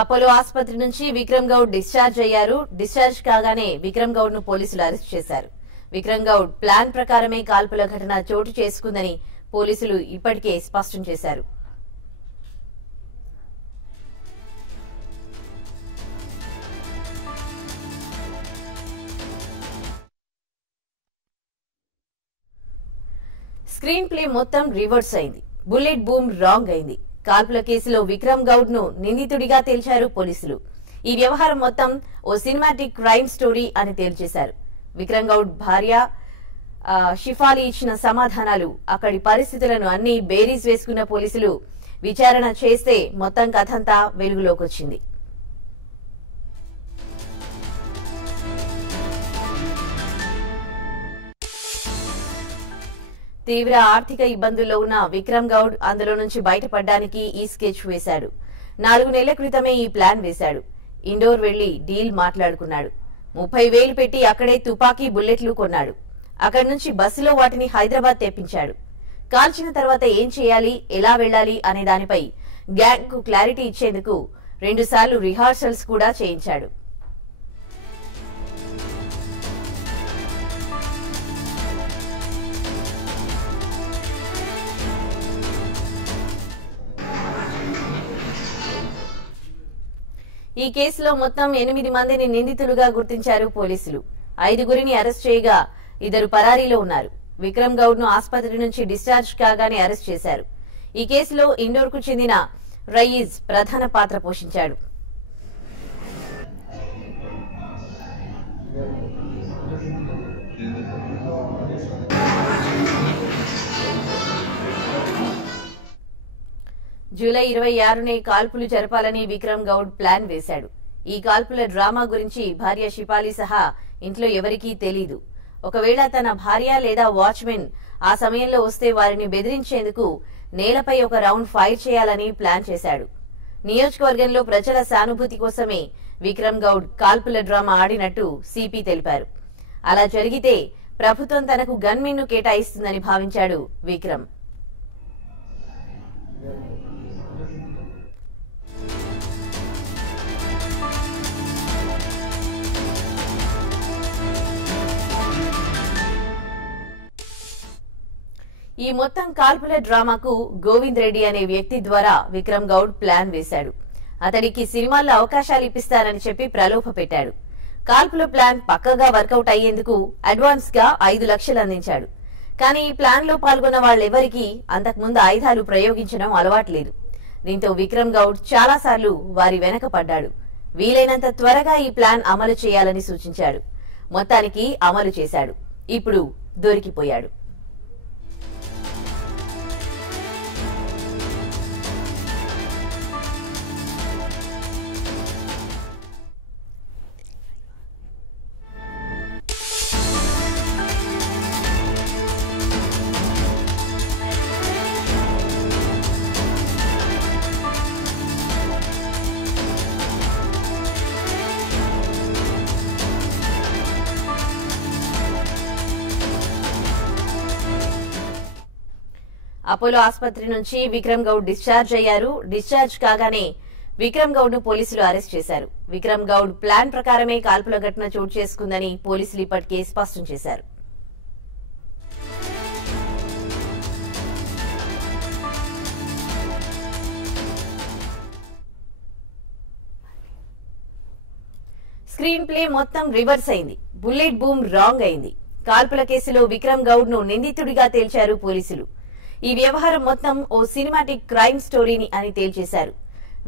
Apollo ఆసుపత్రి నుంచి Vikram Goud discharge అయ్యారు. డిశ్చార్జ్ కాగానే విక్రమ్ గౌడ్ ను పోలీసులు అరెస్ట్ చేశారు. విక్రమ్ గౌడ్ ప్లాన్ ప్రకారమే కాల్పుల ఘటన చోటు చేసుకుందని పోలీసులు ఇప్పటికే స్పష్టం చేశారు. స్క్రీన్ ప్లే మొత్తం రివర్స్ అయింది. బుల్లెట్ బూమ్ రాంగ్ అయింది. కాల్పుల కేసులో విక్రమ్ గౌడ్ ను నిందితుడిగా తేల్చారు పోలీసులు. ఈ వ్యవహారం మొత్తం ఓ సినిమాటిక్ క్రైమ్ స్టోరీ అని తేల్చేశారు. విక్రమ్ గౌడ్ భార్య షిఫాలి ఇచ్చిన సమాధానాలు, అక్కడి పరిస్థితులను అన్ని బేరీజ్ వేసుకున్న పోలీసులు విచారణ చేస్తే మొత్తం కథంతా వెలుగులోకొచ్చింది. తీవ్ర ఆర్థిక ఇబ్బందుల్లో ఉన్న విక్రమ్ గౌడ్ అందులో నుంచి బయటపడడానికి ఈ స్కెచ్ వేశాడు. 4 నెలల క్రితమే ఈ ప్లాన్ వేశాడు. ఇండోర్ వెళ్లి డీల్ మాట్లాడుకున్నాడు. 30,000 పెట్టి అక్కడే తుపాకీ బుల్లెట్లు కొన్నాడు. అక్కడి నుంచి బస్సులో వాటిని హైదరాబాద్ తెప్పించాడు. కాల్చిన తర్వాత ఏం చేయాలి, ఎలా వెళ్లాలి అనే దానిపై గ్యాంగ్ కు క్లారిటీ ఇచ్చేందుకు 2 సార్లు రిహార్సల్స్ కూడా చేయించాడు. ఈ కేసులో మొత్తం 8 మందిని నిందితులుగా గుర్తించారు పోలీసులు. 5గురిని అరెస్ట్ చేయగా 2 పరారీలో ఉన్నారు. విక్రమ్ గౌడ్ ను ఆసుపత్రి నుంచి డిశ్చార్జ్ కాగానే అరెస్ట్ చేశారు. ఈ కేసులో ఇండోర్ కు చెందిన రయీజ్ ప్రధాన పాత్ర పోషించాడు. జూలై 26నే కాల్పులు జరపాలని విక్రమ్ గౌడ్ ప్లాన్ వేశాడు. ఈ కాల్పుల డ్రామా గురించి భార్య షిఫాలి సహా ఇంట్లో ఎవరికీ తెలీదు. ఒకవేళ తన భార్య లేదా వాచ్మెన్ ఆ సమయంలో వస్తే వారిని బెదిరించేందుకు నేలపై ఒక రౌండ్ ఫైర్ చేయాలని ప్లాన్ చేశాడు. నియోజకవర్గంలో ప్రజల సానుభూతి కోసమే విక్రమ్ గౌడ్ కాల్పుల డ్రామా ఆడినట్టు సిపి తెలిపారు. అలా జరిగితే ప్రభుత్వం తనకు గన్మెన్ ను కేటాయిస్తుందని భావించాడు విక్రమ్. ఈ మొత్తం కాల్పుల డ్రామాకు గోవింద్ రెడ్డి అనే వ్యక్తి ద్వారా విక్రమ్ గౌడ్ ప్లాన్ వేశాడు. అతడికి సినిమాల్లో అవకాశాలు ఇప్పిస్తారని చెప్పి ప్రలోభ పెట్టాడు. కాల్పుల ప్లాన్ పక్కగా వర్కౌట్ అయ్యేందుకు అడ్వాన్స్ గా 5 లక్షలు అందించాడు. కానీ ఈ ప్లాన్ లో పాల్గొన్న వాళ్ళెవరికీ అంతకుముందు ఆయుధాలు ప్రయోగించడం అలవాట్లేదు. దీంతో విక్రమ్ గౌడ్ చాలాసార్లు వారి వెనక పడ్డాడు. వీలైనంత త్వరగా ఈ ప్లాన్ అమలు చేయాలని సూచించాడు. మొత్తానికి అమలు చేశాడు. ఇప్పుడు దొరికిపోయాడు. అపోలో ఆసుపత్రి నుంచి విక్రమ్ గౌడ్ డిశ్చార్జ్ అయ్యారు. డిశ్చార్జ్ కాగానే విక్రమ్ గౌడ్ ను పోలీసులు అరెస్ట్ చేశారు. విక్రమ్ గౌడ్ ప్లాన్ ప్రకారమే కాల్పుల ఘటన చోటు చేసుకుందని పోలీసులు ఇప్పటికే స్పష్టం చేశారు. స్క్రీన్ ప్లే మొత్తం రివర్స్ అయింది. బుల్లెట్ బూమ్ రాంగ్ అయింది. కాల్పుల కేసులో విక్రమ్ గౌడ్ ను నిందితుడిగా తేల్చారు పోలీసులు. ఈ వ్యవహారం మొత్తం ఓ సినిమాటిక్ క్రైమ్ స్టోరీని అని తేల్చేశారు.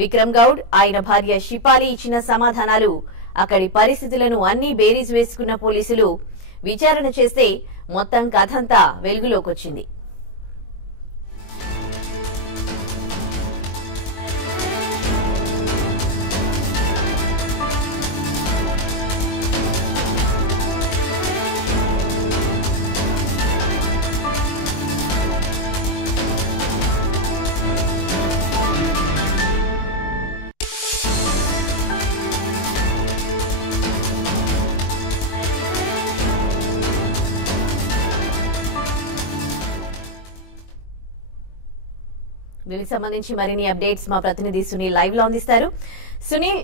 విక్రమ్ గౌడ్, ఆయన భార్య షిఫాలి ఇచ్చిన సమాధానాలు, అక్కడి పరిస్థితులను అన్ని బేరీజ్ వేసుకున్న పోలీసులు విచారణ చేస్తే మొత్తం కథంతా వెలుగులోకొచ్చింది. దీనికి సంబంధించి మరిన్ని అప్డేట్స్ మా ప్రతినిధి సునీల్ లైవ్ లో అందిస్తారు. సునీల్,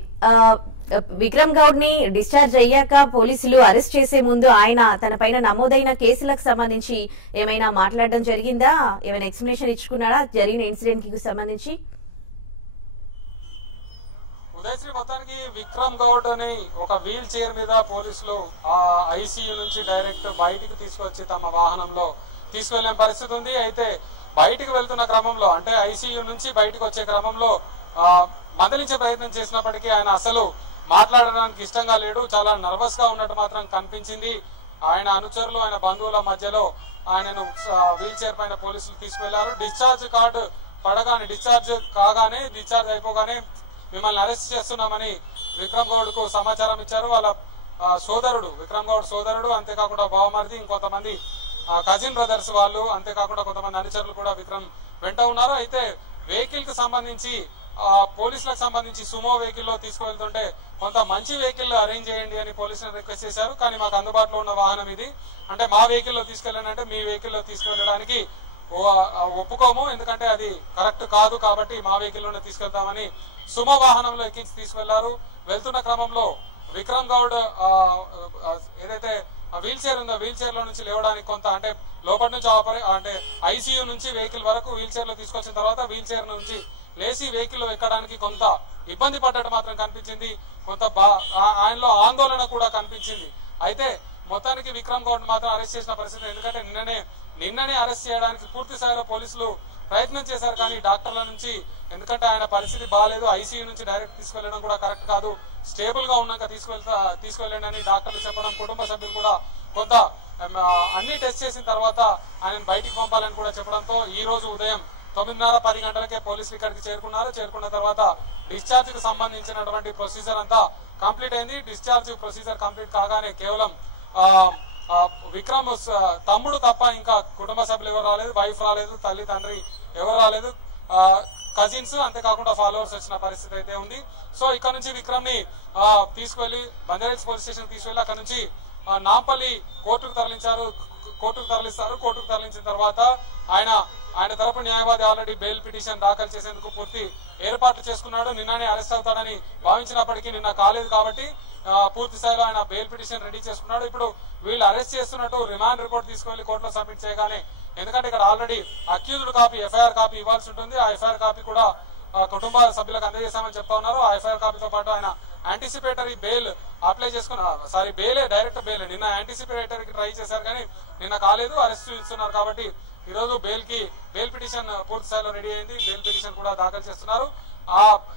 విక్రమ్ గౌడ్ ని డిశ్చార్జ్ అయ్యాక పోలీసులు అరెస్ట్ చేసే ముందు ఆయన తన పైన నమోదైన కేసులకు సంబంధించి ఏమైనా మాట్లాడడం జరిగిందా? ఏమైనా ఎక్స్ప్లెనేషన్ ఇచ్చుకున్నాడా జరిగిన ఇన్సిడెంట్ కి సంబంధించి? ఉదయశ్రీ, మొత్తానికి విక్రమ్ గౌడ్ అని ఒక వీల్ చైర్ మీద పోలీసులు ఐసీయూ నుంచి డైరెక్ట్ బయటికి తీసుకొచ్చి తమ వాహనంలో తీసుకెళ్లే పరిస్థితి ఉంది. అయితే బయటికి వెళ్తున్న క్రమంలో, అంటే ఐసీయూ నుంచి బయటకు వచ్చే క్రమంలో మందలించే ప్రయత్నం చేసినప్పటికీ ఆయన అసలు మాట్లాడడానికి ఇష్టంగా లేడు. చాలా నర్వస్ గా ఉన్నట్టు మాత్రం కనిపించింది. ఆయన అనుచరులు, ఆయన బంధువుల మధ్యలో ఆయనను వీల్ చైర్ పైన పోలీసులు తీసుకువెళ్లారు. డిశ్చార్జ్ కార్డు పడగానే, డిశ్చార్జ్ అయిపోగానే మిమ్మల్ని అరెస్ట్ చేస్తున్నామని విక్రమ్ గౌడ్ కు సమాచారం ఇచ్చారు. వాళ్ళ సోదరుడు, విక్రమ్ గౌడ్ సోదరుడు, అంతేకాకుండా బావమరిది, ఇంకొంతమంది కజిన్ బ్రదర్స్ వాళ్ళు, అంతేకాకుండా కొంతమంది అనుచరులు కూడా విక్రమ్ వెంట ఉన్నారు. అయితే వెహికల్ కి సంబంధించి పోలీసులకు సంబంధించి సుమో వెహికల్ లో తీసుకువెళ్తుంటే కొంత మంచి వెహికల్ అరేంజ్ చేయండి అని పోలీసులు రిక్వెస్ట్ చేశారు. కానీ మాకు అందుబాటులో ఉన్న వాహనం ఇది, అంటే మా వెహికల్ లో తీసుకెళ్ళానంటే మీ వెహికల్ లో తీసుకెళ్ళడానికి ఒప్పుకోము, ఎందుకంటే అది కరెక్ట్ కాదు, కాబట్టి మా వెహికల్ లోనే తీసుకెళ్తామని సుమో వాహనంలో ఎక్కించి తీసుకెళ్లారు. వెళ్తున్న క్రమంలో విక్రమ్ గౌడ్ ఏదైతే వీల్ చైర్ ఉందో వీల్ చైర్ లో నుంచి లేవడానికి కొంత, అంటే లోపటి నుంచి అంటే ఐసీయూ నుంచి వెహికల్ వరకు వీల్ చైర్ లో తీసుకొచ్చిన తర్వాత వీల్ చైర్ నుంచి లేచి వెహికల్ లో ఎక్కడానికి కొంత ఇబ్బంది పడ్డట్టు మాత్రం కనిపించింది. కొంత ఆయనలో ఆందోళన కూడా కనిపించింది. అయితే మొత్తానికి విక్రమ్ గౌడ్ మాత్రం అరెస్ట్ చేసిన పరిస్థితి, ఎందుకంటే నిన్ననే అరెస్ట్ చేయడానికి పూర్తి స్థాయిలో పోలీసులు ప్రయత్నం చేశారు. కానీ డాక్టర్ల నుంచి, ఎందుకంటే ఆయన పరిస్థితి బాగాలేదు, ఐసీయూ నుంచి డైరెక్ట్ తీసుకెళ్లడం కూడా కరెక్ట్ కాదు, స్టేబుల్ గా ఉన్నాక తీసుకెళ్ళండి అని డాక్టర్లు చెప్పడం, కుటుంబ సభ్యులు కూడా కొంత అన్ని టెస్ట్ చేసిన తర్వాత ఆయన బయటికి పంపాలని కూడా చెప్పడంతో ఈ రోజు ఉదయం 9:30-10 గంటలకే పోలీసులు ఇక్కడికి చేరుకున్నారు. చేరుకున్న తర్వాత డిశ్చార్జ్ కు సంబంధించినటువంటి ప్రొసీజర్ అంతా కంప్లీట్ అయింది. డిశ్చార్జ్ ప్రొసీజర్ కంప్లీట్ కాగానే కేవలం విక్రమ్ తమ్ముడు తప్ప ఇంకా కుటుంబ సభ్యులు ఎవరు రాలేదు, వైఫ్ రాలేదు, తల్లి తండ్రి ఎవరు రాలేదు, కజిన్స్, అంతేకాకుండా ఫాలోవర్స్ వచ్చిన పరిస్థితి అయితే ఉంది. సో ఇక్కడ నుంచి విక్రమ్ ని తీసుకువెళ్లి బంజారాహిల్స్ పోలీస్ స్టేషన్ తీసుకెళ్లి అక్కడ నుంచి నాంపల్లి కోర్టుకు తరలిస్తారు. కోర్టుకు తరలించిన తర్వాత ఆయన తరపు న్యాయవాది ఆల్రెడీ బెయిల్ పిటిషన్ దాఖలు చేసేందుకు పూర్తి ఏర్పాట్లు చేసుకున్నాడు. నిన్ననే అరెస్ట్ అవుతాడని భావించినప్పటికీ నిన్న కాలేదు కాబట్టి పూర్తి స్థాయిలో ఆయన బెయిల్ పిటిషన్ రెడీ చేసుకున్నాడు. ఇప్పుడు వీళ్ళు అరెస్ట్ చేస్తున్నట్టు రిమాండ్ రిపోర్ట్ తీసుకువెళ్లి కోర్టులో సబ్మిట్ చేయగానే, ఎందుకంటే ఇక్కడ already accused copy, FIR copy ఇవ్వాల్సి ఉంటుంది. ఆ ఎఫ్ఐఆర్ కాపీ కూడా కుటుంబ సభ్యులకు అందజేశామని చెప్తా ఉన్నారు. ఆ ఎఫ్ఐఆర్ కాపీతో పాటు ఆయన యాంటిసిపేటరీ బెయిల్ అప్లై చేసుకున్నారు. బెయిలే, డైరెక్ట్ బెయిల్. నిన్న యాంటిసిపేటరీకి ట్రై చేశారు కానీ నిన్న కాలేదు, అరెస్ట్ ఇస్తున్నారు. కాబట్టి ఈ రోజు బెయిల్ పిటిషన్ పూర్తి స్థాయిలో రెడీ అయింది. బెయిల్ పిటిషన్ కూడా దాఖలు చేస్తున్నారు.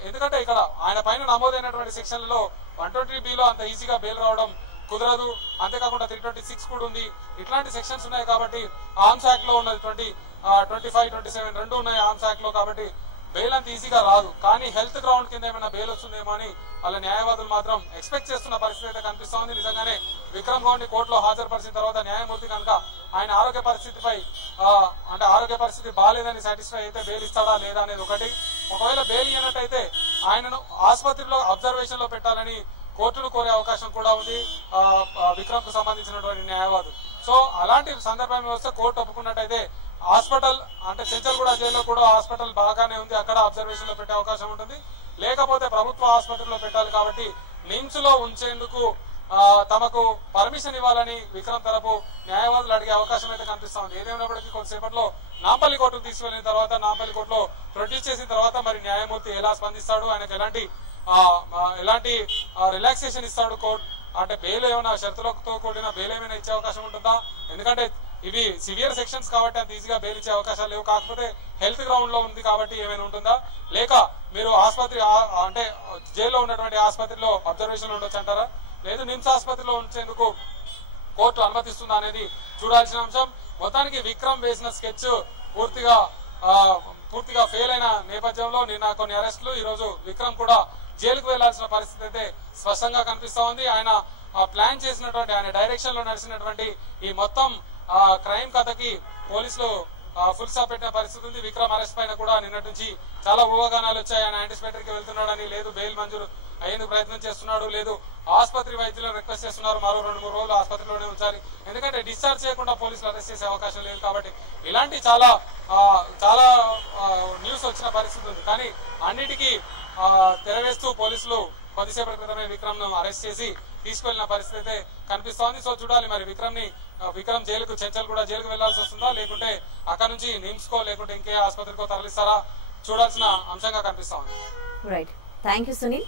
ఎందుకంటే ఇక్కడ ఆయన పైన నమోదైనటువంటి సెక్షన్లలో 120B లో అంత ఈజీగా బెయిల్ రావడం కుదరదు. అంతేకాకుండా 326 కూడా ఉంది. ఇట్లాంటి సెక్షన్స్ ఉన్నాయి కాబట్టి ఆర్మ్స్ యాక్ట్ లో ఉన్నది 25, 27 రెండు ఉన్నాయి ఆర్మ్స్ యాక్ట్ లో, కాబట్టి బెయిల్ అంత ఈజీగా రాదు. కానీ హెల్త్ గ్రౌండ్ కింద ఏమైనా బెయిల్ వస్తుందేమో అని వాళ్ళ న్యాయవాదులు మాత్రం ఎక్స్పెక్ట్ చేస్తున్న పరిస్థితి అయితే కనిపిస్తా ఉంది. నిజంగానే విక్రమ్ గౌడ్ ని కోర్టులో హాజరుపరిచిన తర్వాత న్యాయమూర్తి కనుక ఆయన ఆరోగ్య పరిస్థితిపై, అంటే ఆరోగ్య పరిస్థితి బాగాలేదని సాటిస్ఫై అయితే బెయిల్ ఇస్తాడా లేదా అనేది ఒకటి. ఒకవేళ బెయిల్ ఇవ్వనట్టయితే ఆయనను ఆసుపత్రిలో అబ్జర్వేషన్ లో పెట్టాలని కోర్టును కోరే అవకాశం కూడా ఉంది విక్రమ్ కు సంబంధించినటువంటి న్యాయవాదులు. సో అలాంటి సందర్భం వస్తే కోర్టు ఒప్పుకున్నట్టయితే హాస్పిటల్, అంటే చెంచల్గూడ జైల్లో కూడా హాస్పిటల్ బాగానే ఉంది, అక్కడ అబ్జర్వేషన్ లో పెట్టే అవకాశం ఉంటుంది. లేకపోతే ప్రభుత్వ ఆసుపత్రిలో పెట్టాలి కాబట్టి నిమ్స్ లో ఉంచేందుకు తమకు పర్మిషన్ ఇవ్వాలని విక్రమ్ తరపు న్యాయవాదులు అడిగే అవకాశం అయితే కనిపిస్తా ఉంది. ఏదేమైనప్పటికీ కొంతసేపట్లో నాంపల్లి కోర్టుకు తీసుకెళ్లిన తర్వాత, నాంపల్లి కోర్టులో ప్రొడ్యూస్ చేసిన తర్వాత మరి న్యాయమూర్తి ఎలా స్పందిస్తాడు, ఆయనకు ఎలాంటి రిలాక్సేషన్ ఇస్తాడు కోర్టు, అంటే బెయిల్ ఏమైనా షరతులతో కూడిన బెయిల్ ఏమైనా ఇచ్చే అవకాశం ఉంటుందా? ఎందుకంటే ఇవి సివియర్ సెక్షన్స్ కాబట్టి అంత ఈజీగా బెయిల్ ఇచ్చే అవకాశాలు లేవు. కాకపోతే హెల్త్ గ్రౌండ్ లో ఉంది కాబట్టి ఏమైనా ఉంటుందా, లేక మీరు ఆసుపత్రి, అంటే జైల్లో ఉన్నటువంటి ఆసుపత్రిలో అబ్జర్వేషన్ లో ఉండొచ్చు అంటారా, లేదు నిమ్స్ ఆసుపత్రిలో ఉంచేందుకు కోర్టు అనుమతిస్తుందా అనేది చూడాల్సిన అంశం. మొత్తానికి విక్రమ్ వేసిన స్కెచ్ పూర్తిగా ఫెయిల్ అయిన నేపథ్యంలో నిన్న కొన్ని అరెస్టులు, ఈ రోజు విక్రమ్ కూడా జైలుకు వెళ్లాల్సిన పరిస్థితి అయితే స్పష్టంగా కనిపిస్తా ఉంది. ఆయన ప్లాన్ చేసినటువంటి, ఆయన డైరెక్షన్ లో నడిచినటువంటి ఈ మొత్తం క్రైమ్ కథకి పోలీసులు ఫుల్ స్టాప్ పెట్టిన పరిస్థితి ఉంది. విక్రమ్ అరెస్ట్ పైన కూడా నిన్నటి నుంచి చాలా ఊహాగానాలు వచ్చాయి. ఆయన యాంటిసిపేటరీకి వెళ్తున్నాడని, లేదు బెయిల్ మంజూరు అయ్యేందుకు ప్రయత్నం చేస్తున్నాడు, లేదు ఆసుపత్రి వైద్యులను రిక్వెస్ట్ చేస్తున్నారు మరో 2-3 రోజులు ఆసుపత్రిలోనే ఉంచాలి, ఎందుకంటే డిశ్చార్జ్ చేయకుండా పోలీసులు అరెస్ట్ చేసే అవకాశం లేదు. కాబట్టి ఇలాంటి చాలా చాలా న్యూస్ వచ్చిన పరిస్థితి ఉంది. కానీ అన్నిటికీ తెరవేస్తూ పోలీసులు కొద్దిసేపటి క్రితమే విక్రమ్ ను అరెస్ట్ చేసి తీసుకెళ్లిన పరిస్థితి అయితే కనిపిస్తోంది. సో చూడాలి మరి విక్రమ్ జైలుకు చెంచల్ కూడా జైలుకు వెళ్లాల్సి వస్తుందా, లేకుంటే అక్కడ నుంచి నిమ్స్ కో లేకుంటే ఇంకే ఆసుపత్రికో తరలిస్తారా చూడాల్సిన అంశంగా కనిపిస్తోంది. Right, thank you Sunil.